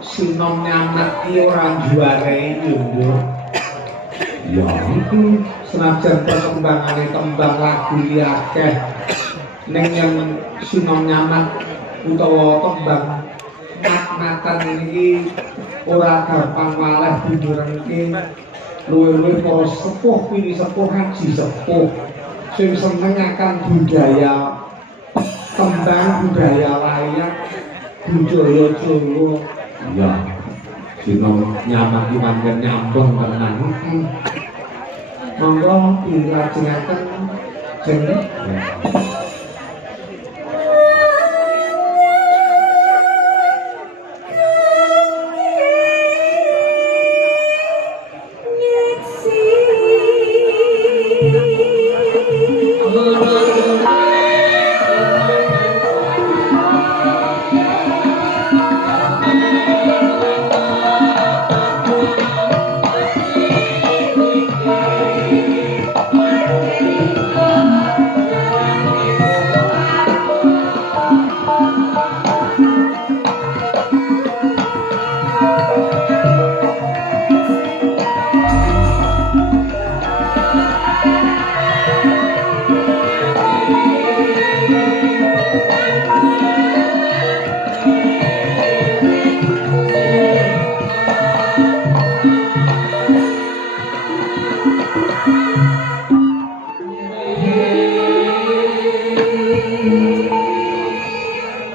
Sinom nyamak iki ora juare yo. Ya iku senajan perkembangane tembang lagu iki akeh ning yang sinom nyamak utawa tembang mat-matan iki ora gampang malah diburengke luwih-luwih para sepuh pilih sepuh haji sepuh sing seneng akan budaya tembang budaya layak budaya Jawa. Ya, sinom nyamak iman nyambung tenan. Monggo dilajengaken jeneng.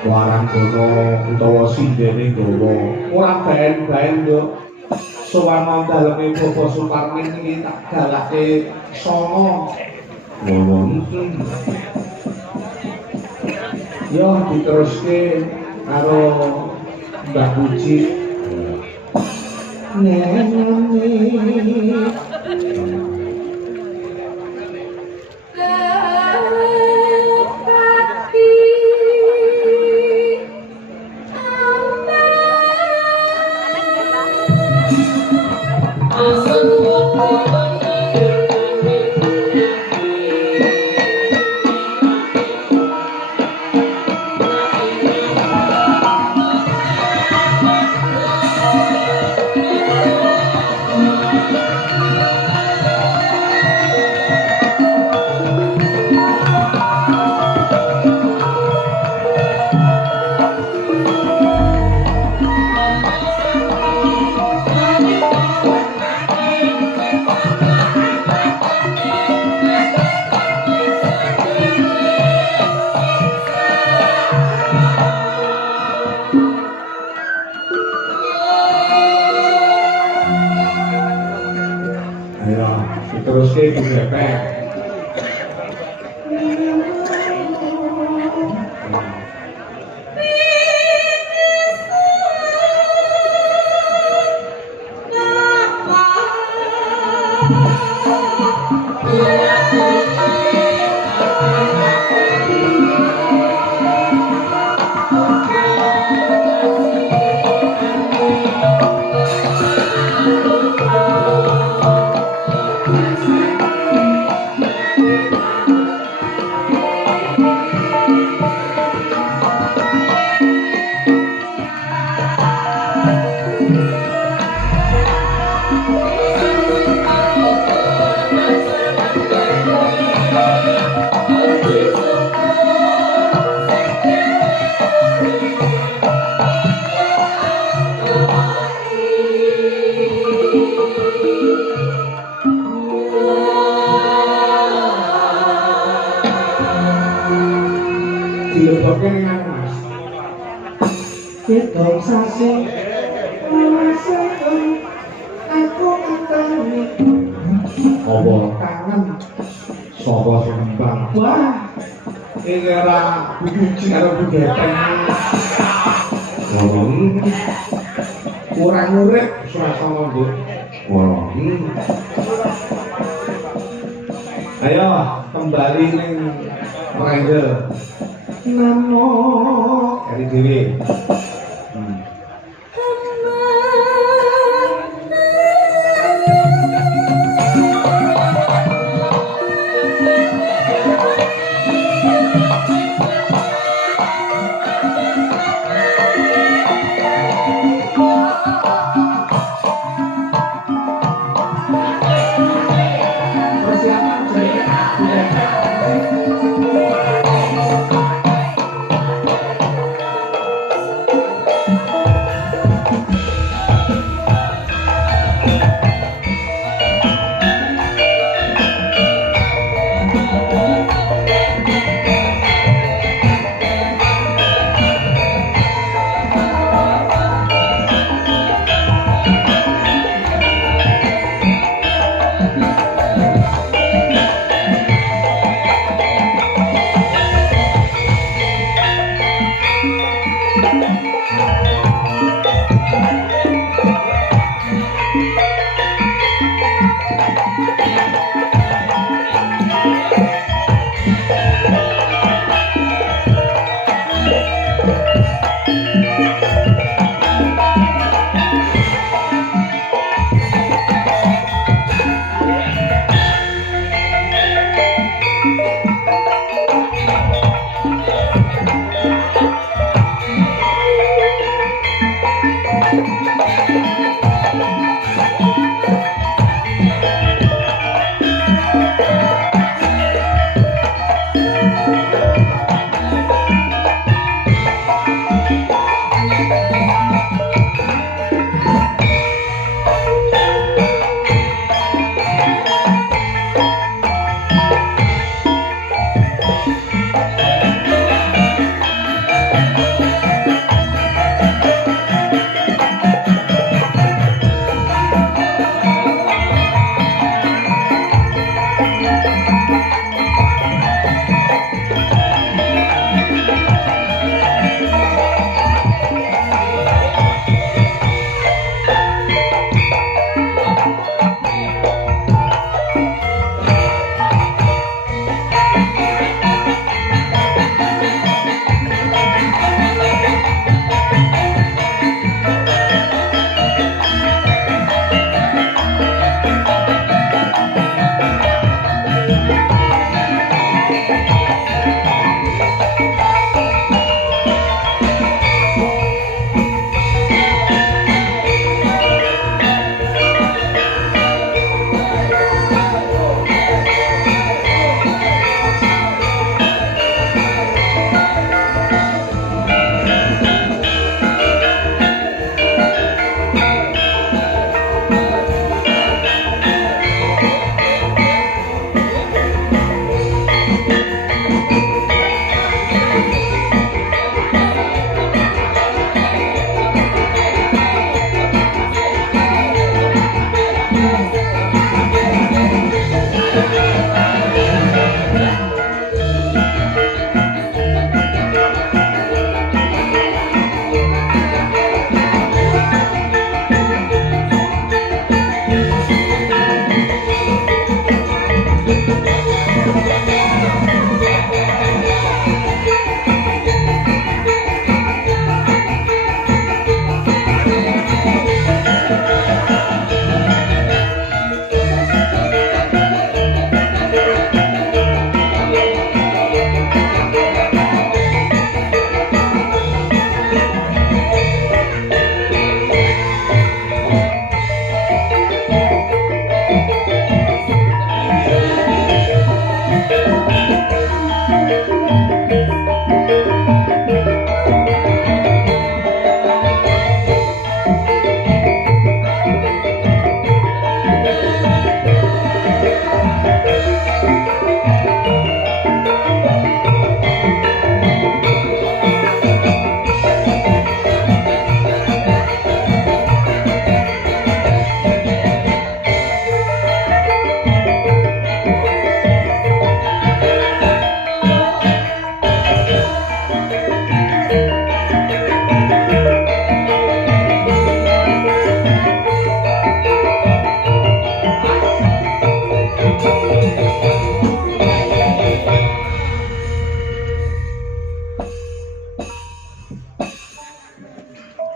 Waranggana utawa sindene gawa ora baen-baen yo sowan daleme Bapak Suparmin iki tak galake songo ngono yo diteruske karo Mbak Puji terus ke BPR. Dileboknya dengan mas kita sasi aku antoni apa kangen sapa sembang wah ini era bujuji karo budeteng ngomong kurang urip suasana nduk ayo kembali ning Ranger namo dari dewi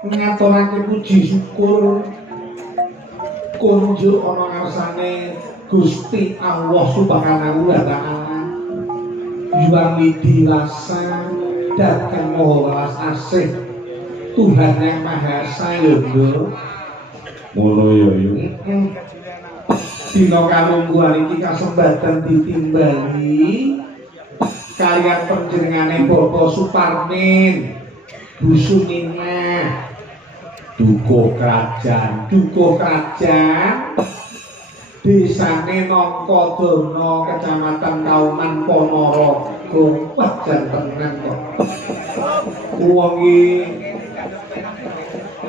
ngaturake puji syukur kunjuk ana ngarsane Gusti Allah Subhanahu wa taala. Yuang widi rasa datang moho welas asih Tuhan yang Maha Esa yo ngono ya yo. Dina kalungguhan iki kasempatan ditimbali kalian panjenengane Bapak Suparmin Busuminah dukuh kerajaan desane Nongkodono Kecamatan Kauman Ponorogo wajan tenan kok wong iki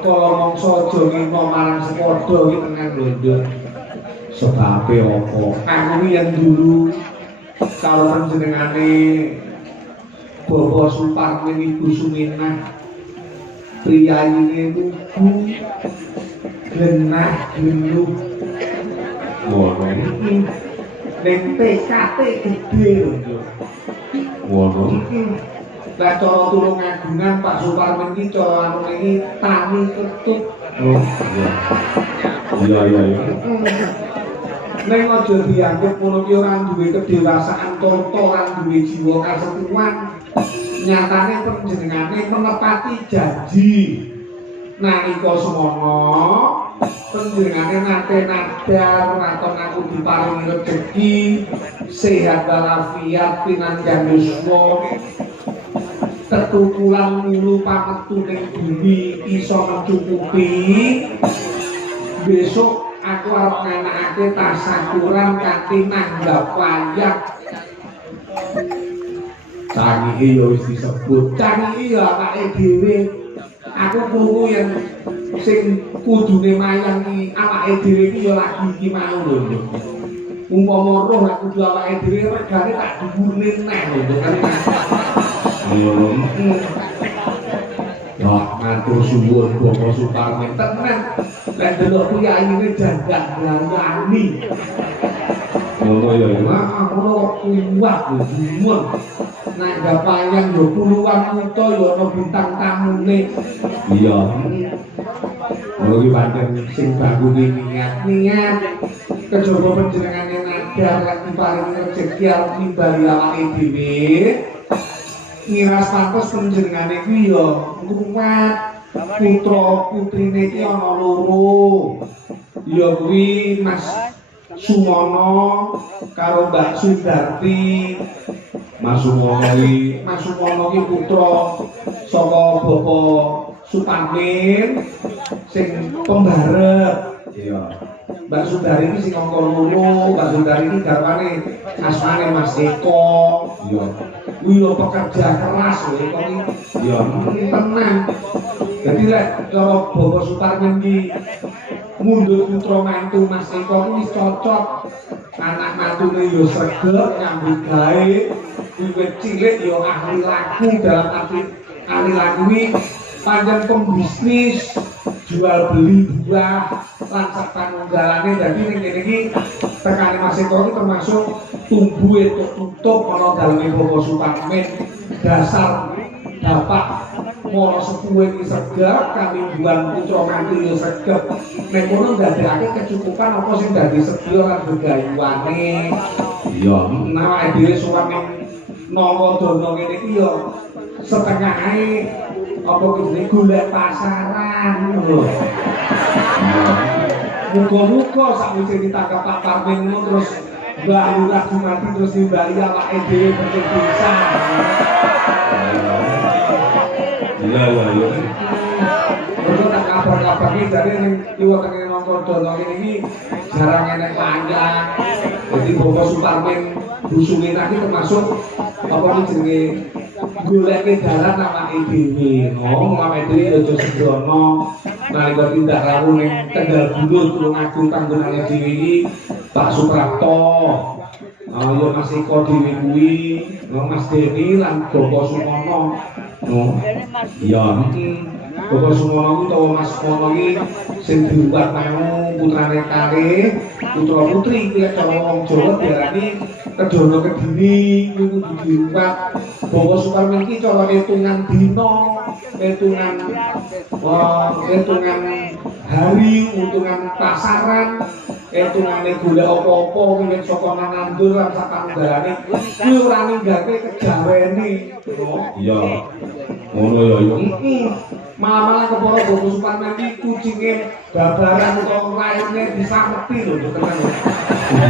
kala mangsa aja ngino marang sepadha iki tenan lho Nduk sebabe apa aku yen dulu karo panjenengane Bapak Suparmin Ibu Suminah priyaine lugu genah geluh ngono ning PKT gede lho ngono lah cara tulung agungan Pak Suparmin iki cara anu iki tani ketut oh iya ning aja dianggep ngono ki ora duwe kedewasaan toto ora duwe jiwa kasetuan nyatane panjenengane menepati janji nalika semono panjenengane nate nadar raton aku diparingi rezeki sehat walafiat pinanjang yuswa tetukulan mulu pametu ning bumi iso mencukupi besok aku arep nganakake tasakuran kanthi nanggap wayah canggih ya wis disebut canggih ya awake dhewe aku krungu yen sing kudune mayang iki awake dhewe iki ya lagi iki mau lho umpama roh aku kudu awake dhewe regane tak dhuwurne neh lho kan wah matur suwun Bapak Suparmin tenan lan delok priyaine dandan ngani ngono ya ngono kuwat gumun nanggap wayang yo puluhan yuta yo ana bintang tamune iya ngono iki pancen sing bagune niat kejaba panjenengane nadar lan diparingi rezeki arep nimbali awake dhewe ngiras pantes panjenengane kuwi yo ngrumat putra putrine iki ana loro ya kuwi Mas Sumono karo Mbak Sundarti. Mas Sumono iki putra saka Bapak Suparmin sing pembarep. Iya. Mbak Sundari iki sing angka 2, Mbak Sundari iki garwane asmane Mas Eko. Iya. Kuwi lho pekerja keras lho Eko iki. Iya, tenan. Jadi lek cara Bapak Suparmin iki mundhut putra mantu Mas Eko kuwi cocok. Anak mantune yo sregep nyambut gawe, wiwit cilik yo ahli laku dalam arti ahli laku iki panjang pembisnis jual beli buah lan sapanunggalane dadi ning kene iki tekane Mas Eko iki termasuk tumbuh tutup ana daleme Bapak Suparmin dasar dapat moro sepuhe iki sregep kamimbuan putra mantu yo sregep nek ngono ndadekake kecukupan apa sing dadi sedya lan gegayuwane iya nah dhewe suwan ning Nongkodono kene iki yo setengah ae apa jenenge golek pasaran lho muga-muga sakwise ditangkap Pak Parmin ngono terus Mbak Lurah Jumati terus nimbali awake dhewe bentuk desa iya. Terus tak kabar-kabar iki dari ning kiwa tengene Nongkodono kene iki jarang enek panjang. Jadi Bapak Suparmin Busuminah iki termasuk apa iki jenenge goleke dalan awake dhewe. Awake dhewe aja sembrono nalika tindak rawuh ning Tegal Bulur Tulungagung panggonane dhewe iki Pak Suprapto. Ayo Mas Eko dhewe kuwi, Mas Deni lan Bapak Sumono. Iya, Bapak Sumono ku utawa Mas Sumono iki sing diuwat mau putrane kalih putra putri iki cara wong Jawa diarani kedono kedini kuwi kudu diungkap bahwa Suparman iki cara hitungan dina hitungan hari hitungan pasaran hitungane golek apa-apa wiwit saka nandur lan sapanunggalane kuwi ora ninggake kejawene iya ngono ya yo malah kepara Bapak Suparman iki kucinge babaran utawa lainnya disameti lho tenan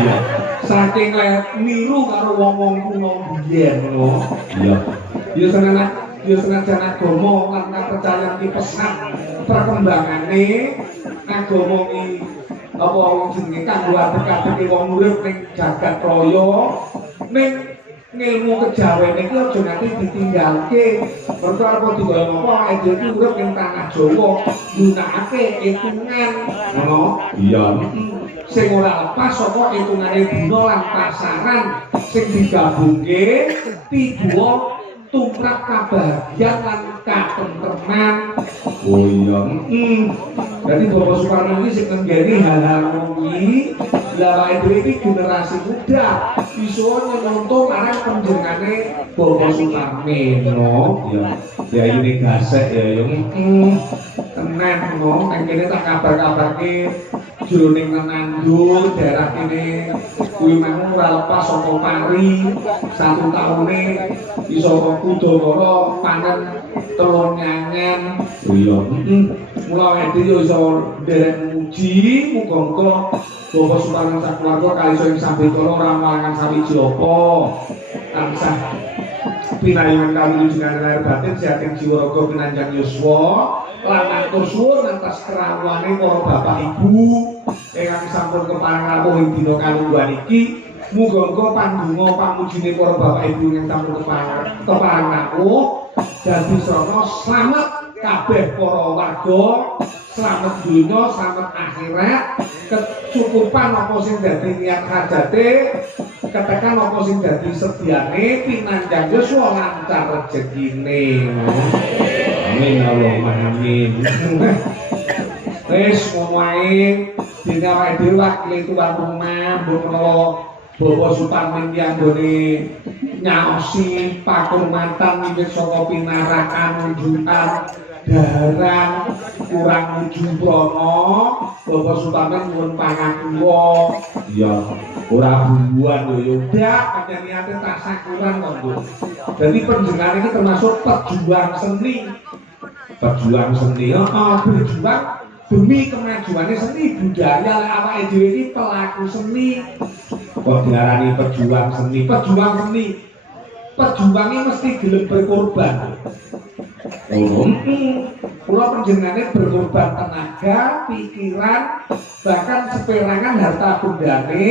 iya saking niru karo wong-wong kuno biyen ngono iya ya senajan agama lan kepercayaan iki pesan perkembangane agama iki apa wong jenenge kanggo adek-adeke wong urip ning jagat raya ning ilmu kejawene iki aja nanti ditinggalke mergo apa digaya apa dhewe iki urip ning tanah Jawa gunakake hitungan ngono iya sing ora lepas saka hitungane dina lan pasaran sing digabungke tiba tumrap kabahagiaan lan katentreman oh iya jadi Bapak Suparman ini sing nggeni hal-hal kuwi lha iki generasi muda iso nyontoh marang panjenengane Bapak Suparman no ya ini gasek ya yo tenan no nang kene tak kabar-kabarke jroning Nandur daerah kene kuwi mang ora lepas saka pari 1 taune iso Udakara panen telon nyangen iya mula wedi yo iso nderek muji muga-muga Bapak Suparman sakeluarga kaliso ing sambetara ora malangan sawiji apa tansah pinaringan kawujudan lahir batin sehating jiwa raga pinanjang yuswa lan matur suwun atas kerawuhane para bapak ibu ingkang sampun kepareng rawuh ing dina kalungguhan iki muga-muga pandonga pamujine para bapak ibu ingkang sampun kepareng rawuh dadi srana slamet kabeh para warga slamet donya slamet akhirat kecukupan apa sing dadi niat hajate ketekan apa sing dadi sediane pinanjang yuswa lancar rezekine amin Allahumma amin wis ngomae dene awake dhewe wakil tuan rumah mbok Bapak Suparman ki anggone nyaosi pakurmatan wiwit saka pinarakan unjukan daharan kurang ujung prono Bapak Suparman nyuwun pangapunten iya ora bubuhan yo ndak panjenengane tasakuran kok Bu dadi panjenengan iki termasuk pejuang seni berjuang demi kemajuannya seni budaya awake dhewe iki pelaku seni kok diarani pejuang seni pejuangnya mesti gelem berkorban kula panjenengane berkorban tenaga, pikiran, bahkan seperangan harta bendane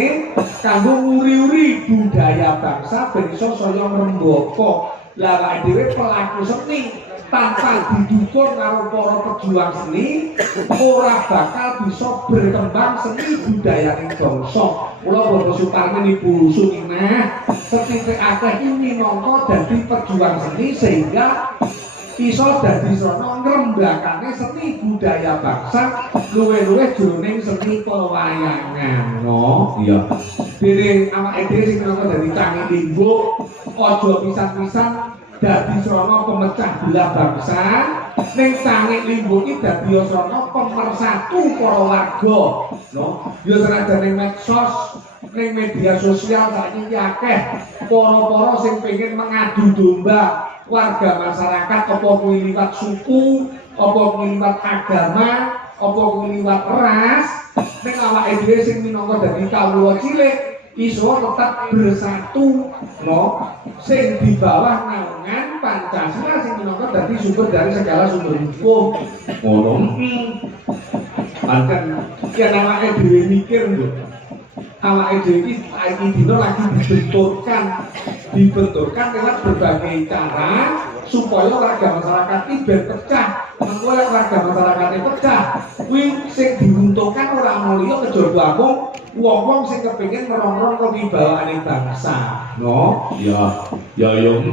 kanggo nguri-uri budaya bangsa ben iso saya ngrembaka. Lah awake dhewe pelaku seni tanpa didukung karo para pejuang seni ora bakal bisa berkembang seni budaya ing bangsa. Kula Bapak Suparman Ibu Suminah setitik akeh iki minangka dadi pejuang seni sehingga iso dadi srana ngrembakane seni budaya bangsa luwih-luwih jroning seni pewayangan. No, iya. Dene awake dhewe sing minangka dadi canggih limbuk aja pisan-pisan dadi srana pemecah belah bangsa ning canggih limbuk iki dadi srana pemersatu para warga. No, yo senajan ning medsos ning media sosial saiki akeh para-para sing pengen mengadu domba warga masyarakat apa kuwi liwat suku, apa kuwi liwat agama, apa kuwi liwat ras, ning awake dhewe sing minangka dadi kawula cilik iso tetap bersatu, no, sing di bawah naungan Pancasila sing minangka dadi sumber dari segala sumber hukum. Ngono. Pancen yen awake dhewe mikir lho. Awake dhewe iki saiki dina lagi dibenturkan lewat berbagai cara supaya warga masyarakat ini ben pecah. Mengko lek warga masyarakat ini pecah, kuwi sing diuntungkan ora mulya kejaba wong-wong sing kepengin merongrong kewibawaane bangsa. No, ya yo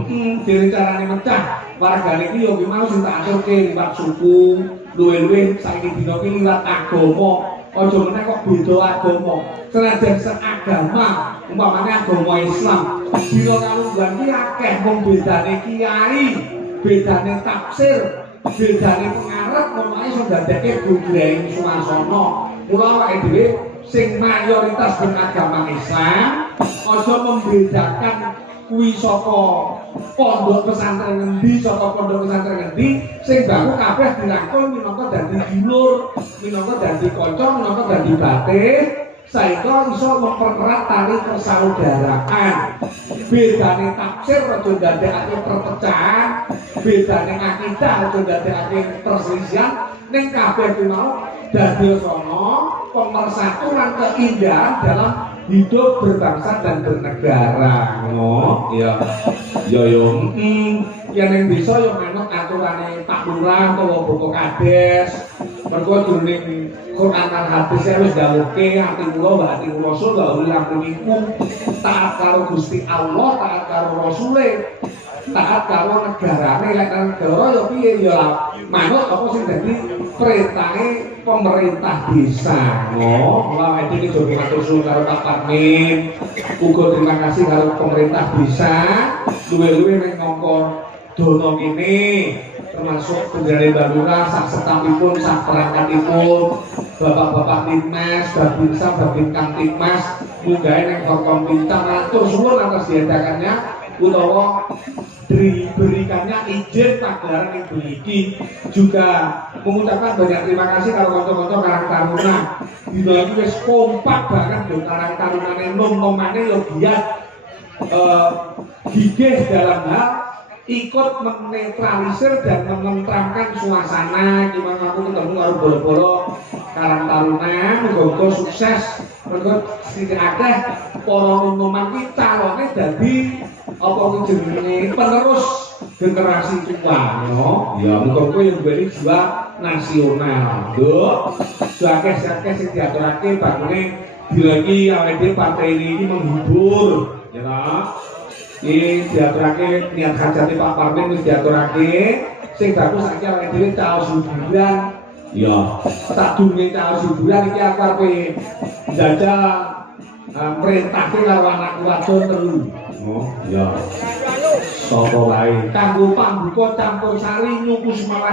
dene carane mecah. Wargane iki yo kuwi mau sing tak aturke liwat suku, luwe-luwe saiki dina iki liwat agama. Aja meneh kok beda agama. senajan seagama umpamanya agama Islam dina kalungguhan ki akeh mung bedane kiai, bedane tafsir, bedane pengarep ngono iso ndadekke gugling swasana. Mula awake dhewe sing mayoritas beragama Islam aja membedakan kuwi saka pondok pesantren ngendi, saka pondok pesantren ngendi, sing baku kabeh dirangkul minangka dadi dulur, minangka dadi kanca, minangka dadi batin, saéngga iso mempererat tali persaudaraan. Bedane tafsir aja ndadekake perpecahan, bedane akidah aja ndadekake perselisihan, ning kabeh kuwi mau dadosana pemersatu lan keindahan dalam hidup berbangsa dan bernegara. Oh, iya. Yo yen ning desa yo manut aturane Pak Lurah utawa Bapak Kades. Mergo jroning Quran lan hadis wis dawuhke ati kula wa ati rasul wa ulil amri minkum, taat karo Gusti Allah, taat karo Rasule, taat karo negarane. Lek negara yo piye yo manut apa sing dadi perintahe pemerintah desa. Oh, lah iki juga matur suwun karo Pak Parmin. Uga terima kasih karo pemerintah desa luwe-luwe ning ngongkon dono kene, termasuk penjane Bandura sak setapipun, sak perangkatipun, bapak-bapak Timnas, Babinsa, Babin Kamtipmas, mugahe ning Forkom Pinta matur suwun atas diadakannya utawa diberikannya izin pagelaran yang beriki. Juga mengucapkan banyak terima kasih kalau konco-konco Karang Taruna. Dina iki wis kompak banget lho Karang Tarunane nom-nomane yo giat gigih dalam hal ikut menetralisir dan menentramkan suasana. Gimana aku ketemu karo bolo-bolo Karang Taruna, muga-muga sukses. Mergo sithik akeh para nom-noman ki calone dadi apa jenenge penerus generasi tua, no? Ya muga-muga yang duweni jiwa nasional. Lho, akeh-akeh sing diaturake bangune dilagi awake dhewe partai ini menghibur, ya ta? Iki diaturake niat hajate Pak Parmin wis diaturake, sing bagus saiki awake dhewe caos hiburan. Ya, sadurunge caos hiburan iki aku arep njajal perintahke karo anak wadon telu. Oh, ya. Sapa wae kanggo pambuka campur sari nyukus malah